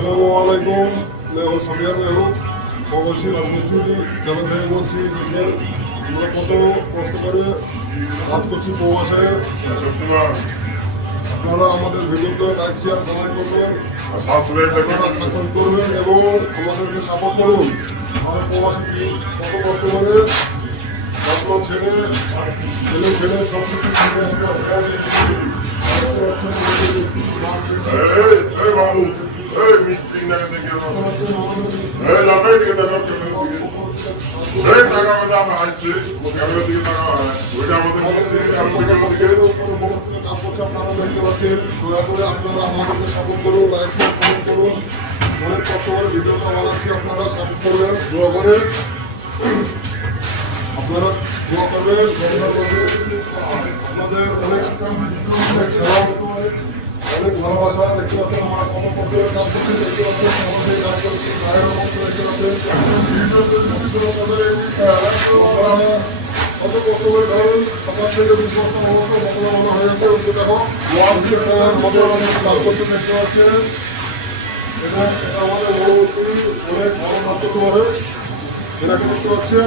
আসসালামু আলাইকুম। मैं हूँ समिया नेहरू প্রবাসী রাজমিস্ত্রি জেলা থেকে বলছি। দেখেন আমরা কত কষ্ট করে কাজ করছি প্রবাসে। আপনারা আমাদের ভিডিওতে লাইক শেয়ার কমেন্ট করবেন, আপনারা সাবস্ক্রাইব করবেন এবং আমাদেরকে সাপোর্ট করুন। আমরা প্রবাসী কত কষ্ট করে আপনার ছেলে সব কিছু আপনারা আমাদেরকে সাপোর্ট করুন, লাইক শেয়ার কমেন্ট করুন। অনেক কষ্ট করে ভিডিওটা বানাচ্ছি, আপনারা সাপোর্ট করবেন, দোয়া করে আপনারা দোয়া করবেন, আপনাদের অনেক সালাম, অনেক ভালোবাসা। দেখতে পাচ্ছেন আমরা কত কষ্ট করে কাজ করছি, দেখতে পাচ্ছেন আমাদের কাজ করছি গায়ের মতো দেখতে পাচ্ছেন কত কষ্ট করে ধরুন। আপনার থেকে 20 বছর মতো হয়ে যাচ্ছে। ওই দেখো মতো কাজ করতে দেখতে পাচ্ছেন। এটা আমাদের পরবর্তী অনেক ভালো কাজ করতে পারে। এরা করতে পারছেন।